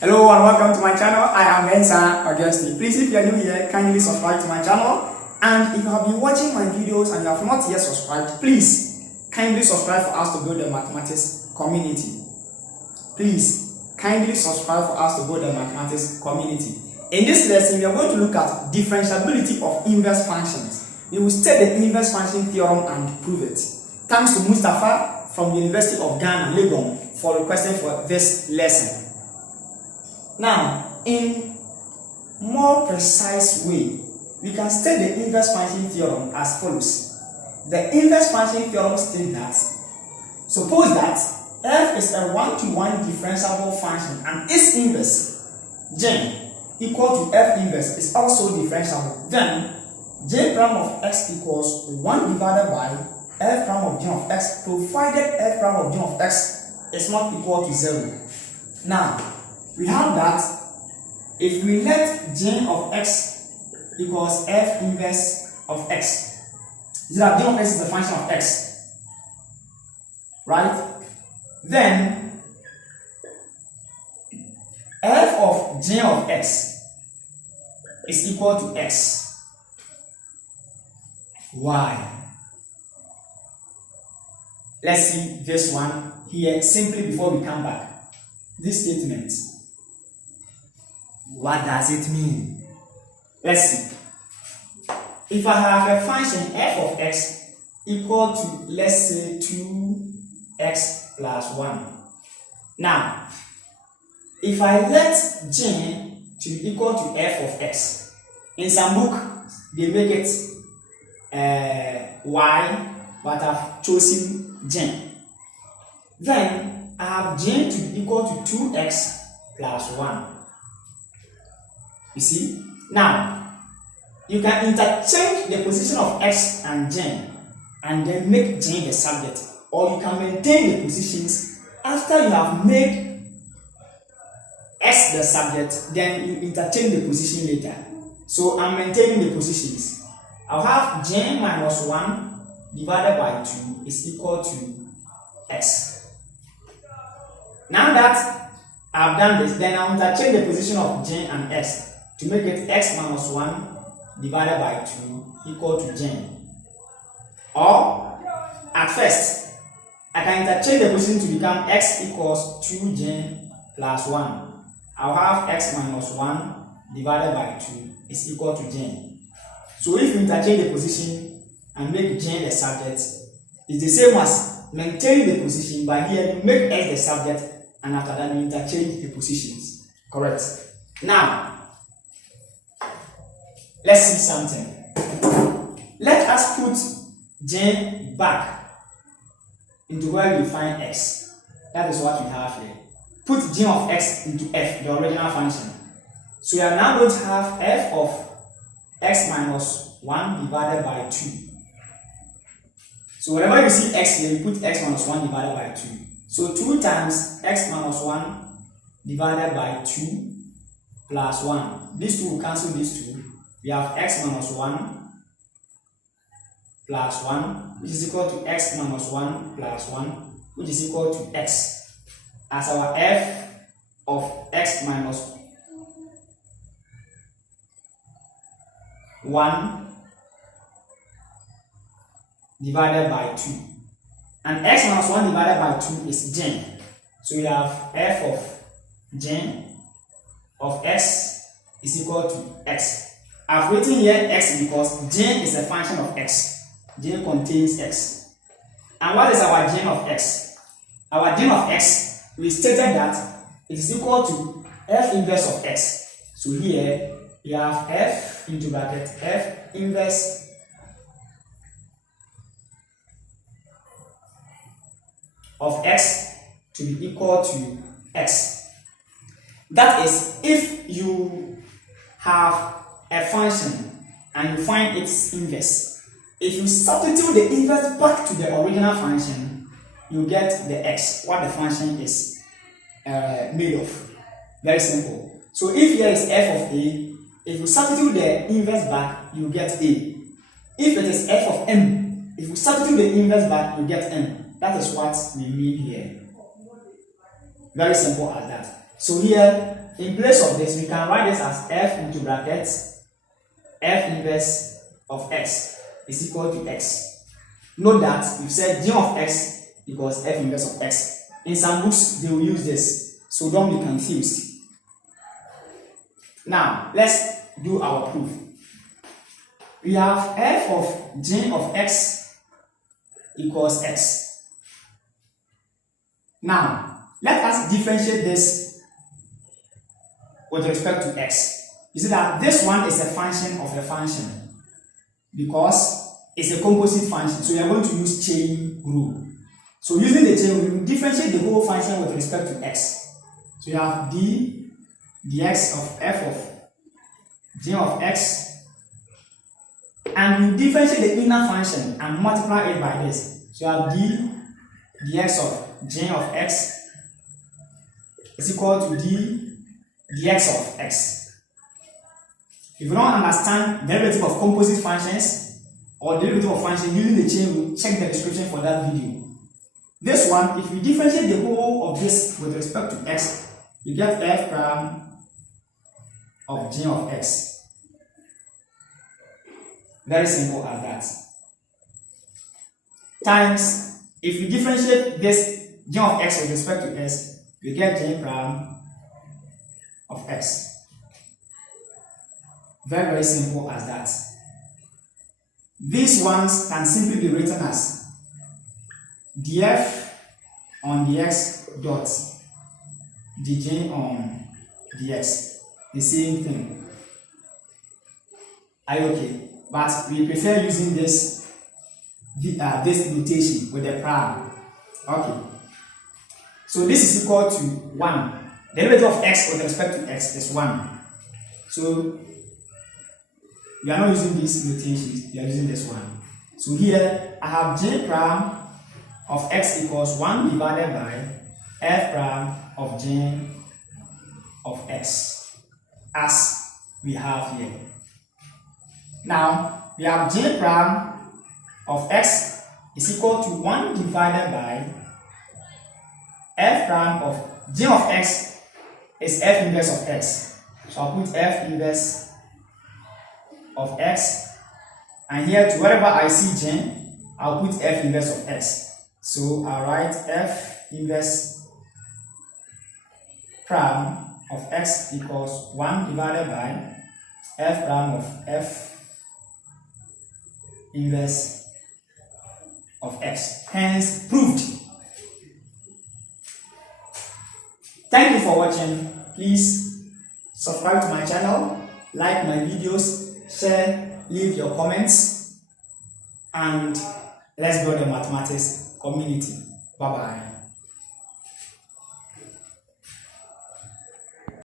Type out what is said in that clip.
Hello and welcome to my channel. I am Mensa Augusti. Please, if you are new here, kindly subscribe to my channel. And if you have been watching my videos and you have not yet subscribed, please kindly subscribe for us to build the mathematics community. Please kindly subscribe for us to build the mathematics community. In this lesson, we are going to look at differentiability of inverse functions. We will state the inverse function theorem and prove it. Thanks to Mustafa from the University of Ghana, Legon, for requesting for this lesson. Now, in more precise way, we can state the inverse function theorem as follows. The inverse function theorem states that, suppose that f is a one-to-one differentiable function and its inverse, j, equal to f inverse is also differentiable. Then, j prime of x equals 1 divided by f prime of j of x, provided f prime of j of x is not equal to 0. Now, we have that if we let j of x equals f inverse of x, so that j of x is the function of x, right? Then f of j of x is equal to x. Why? Let's see this one here simply before we come back. This statement, what does it mean? Let's see. If I have a function f of x equal to, let's say, 2x plus 1. Now, if I let j to be equal to f of x, in some book they make it y, but I've chosen j. Then I have j to be equal to 2x plus 1. You see? Now, you can interchange the position of x and j and then make j the subject, or you can maintain the positions after you have made x the subject, then you interchange the position later. So I'm maintaining the positions. I'll have j minus 1 divided by 2 is equal to x. Now that I've done this, then I'll interchange the position of j and x to make it x minus 1 divided by 2 equal to j. Or, at first, I can interchange the position to become x equals 2j plus 1. I'll have x minus 1 divided by 2 is equal to j. So if you interchange the position and make j the subject, it's the same as maintaining the position, but here you make x the subject and after that you interchange the positions. Correct? Now, let's see something. Let us put j back into where we find x. That is what we have here. Put j of x into f, the original function. So we are now going to have f of x minus 1 divided by 2. So whenever you see x here, you put x minus 1 divided by 2. So 2 times x minus 1 divided by 2 plus 1. These two will cancel these two. We have x minus 1 plus 1, which is equal to x minus 1 plus 1, which is equal to x, as our f of x minus 1 divided by 2. And x minus 1 divided by 2 is j. So we have f of j of x is equal to x. I've written here x because j is a function of x. J contains x. And what is our j of x? Our j of x, we stated that it is equal to f inverse of x. So here we have f into bracket f inverse of x to be equal to x. That is, if you have a function and you find its inverse, if you substitute the inverse back to the original function, you get the x, what the function is made of. Very simple. So if here is f of a, if you substitute the inverse back, you get a. If it is f of m, if you substitute the inverse back, you get m. That is what we mean here. Very simple as that. So here in place of this, we can write this as f into brackets f inverse of x is equal to x. Note that we've said g of x equals f inverse of x. In some books, they will use this, so don't be confused. Now, let's do our proof. We have f of g of x equals x. Now, let us differentiate this with respect to x. You see that this one is a function of a function because it's a composite function, so we are going to use chain rule. So using the chain rule, we differentiate the whole function with respect to x. So you have dx of f of g of x, and you differentiate the inner function and multiply it by this. So you have dx of g of x is equal to dx of x. If you don't understand derivative of composite functions or derivative of functions using the chain rule, check the description for that video. This one, if we differentiate the whole of this with respect to x, we get f prime of g of x. Very simple as that. Times, if we differentiate this g of x with respect to s, we get g prime of x. Very, very simple as that. These ones can simply be written as df on dx dot dj on dx. The same thing. Are you okay? But we prefer using this notation with the prime. Okay. So this is equal to 1. The derivative of x with respect to x is 1. So we are not using this notation, we are using this one. So here I have j prime of x equals 1 divided by f prime of j of x, as we have here. Now we have j prime of x is equal to 1 divided by f prime of j of x is f inverse of x. So I'll put f inverse of x, and here to wherever I see j, I'll put f inverse of x. So I'll write f inverse prime of x equals 1 divided by f prime of f inverse of x. Hence proved. Thank you for watching. Please subscribe to my channel, like my videos, share, leave your comments, and let's build a mathematics community. Bye bye.